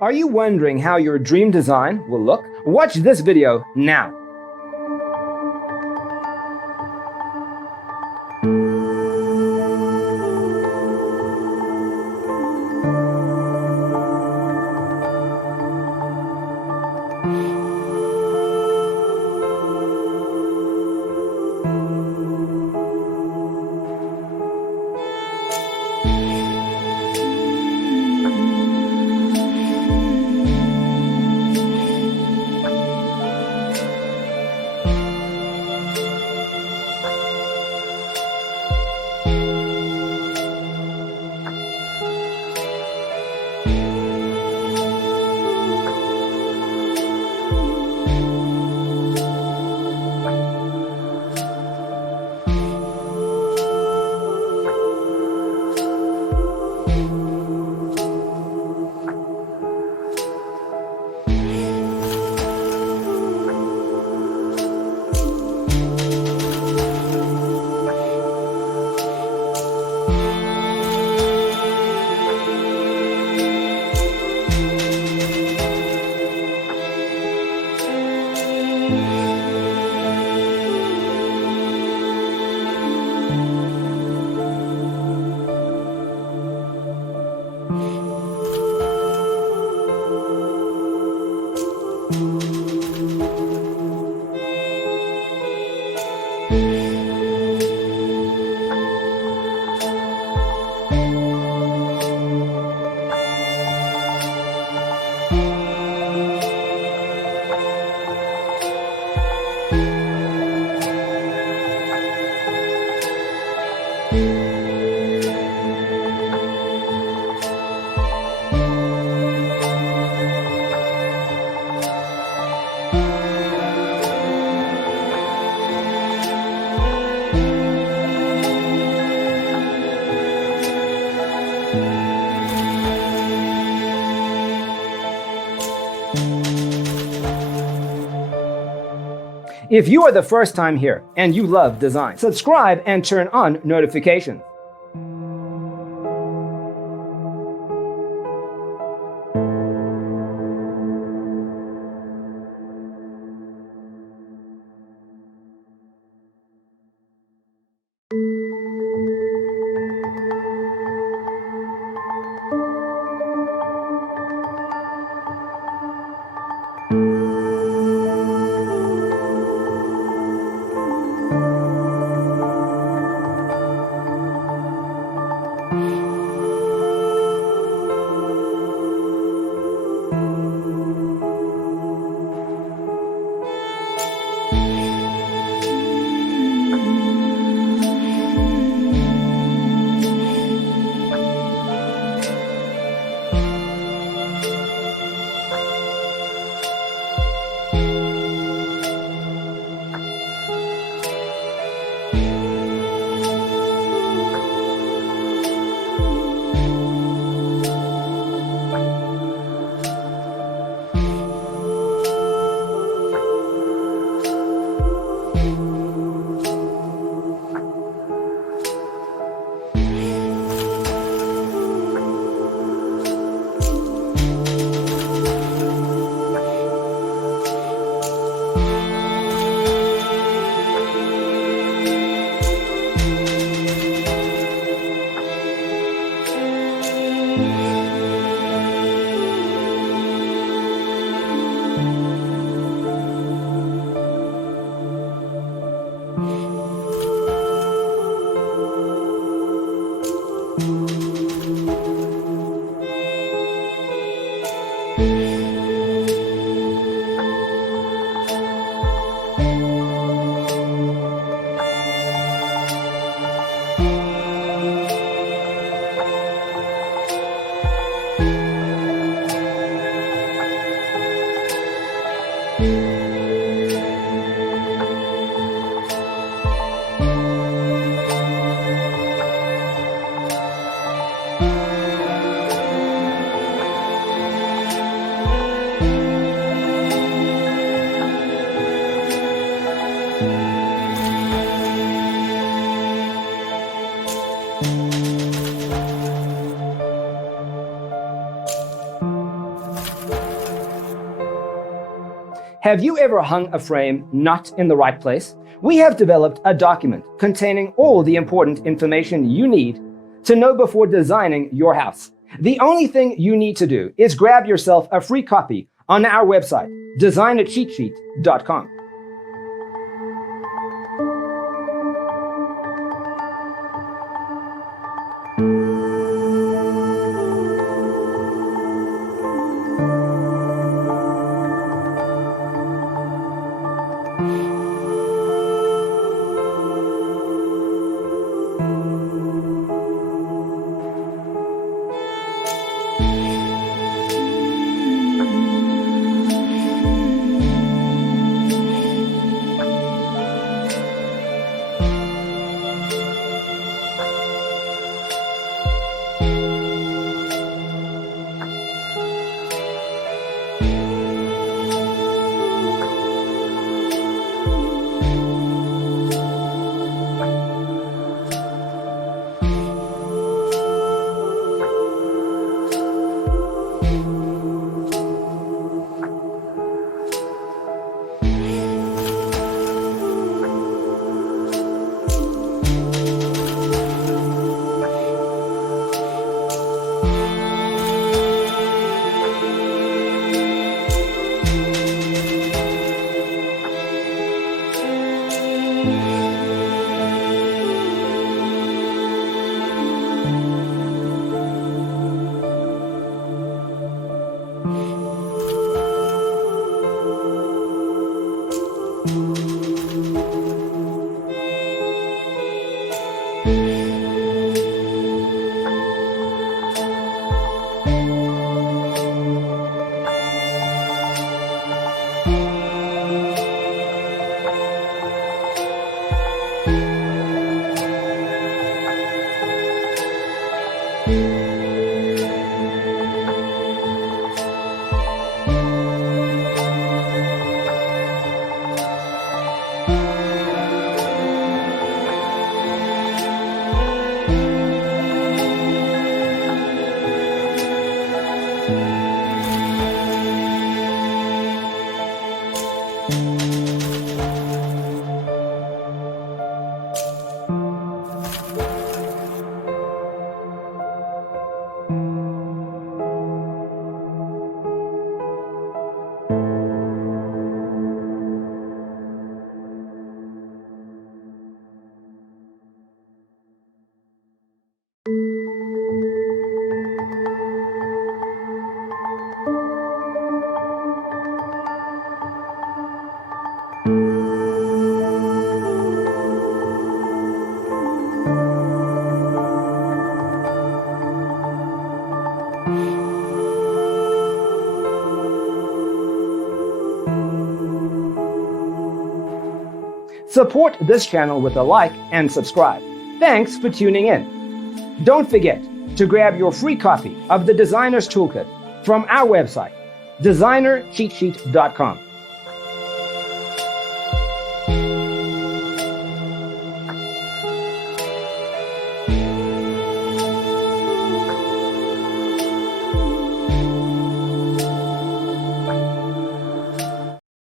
Are you wondering how your dream design will look? Watch this video now. If you are the first time here and you love design, subscribe and turn on notifications. Have you ever hung a frame not in the right place? We have developed a document containing all the important information you need to know before designing your house. The only thing you need to do is grab yourself a free copy on our website, designercheatsheet.com. Support this channel with a like and subscribe. Thanks for tuning in. Don't forget to grab your free copy of the Designer's Toolkit from our website, designercheatsheet.com.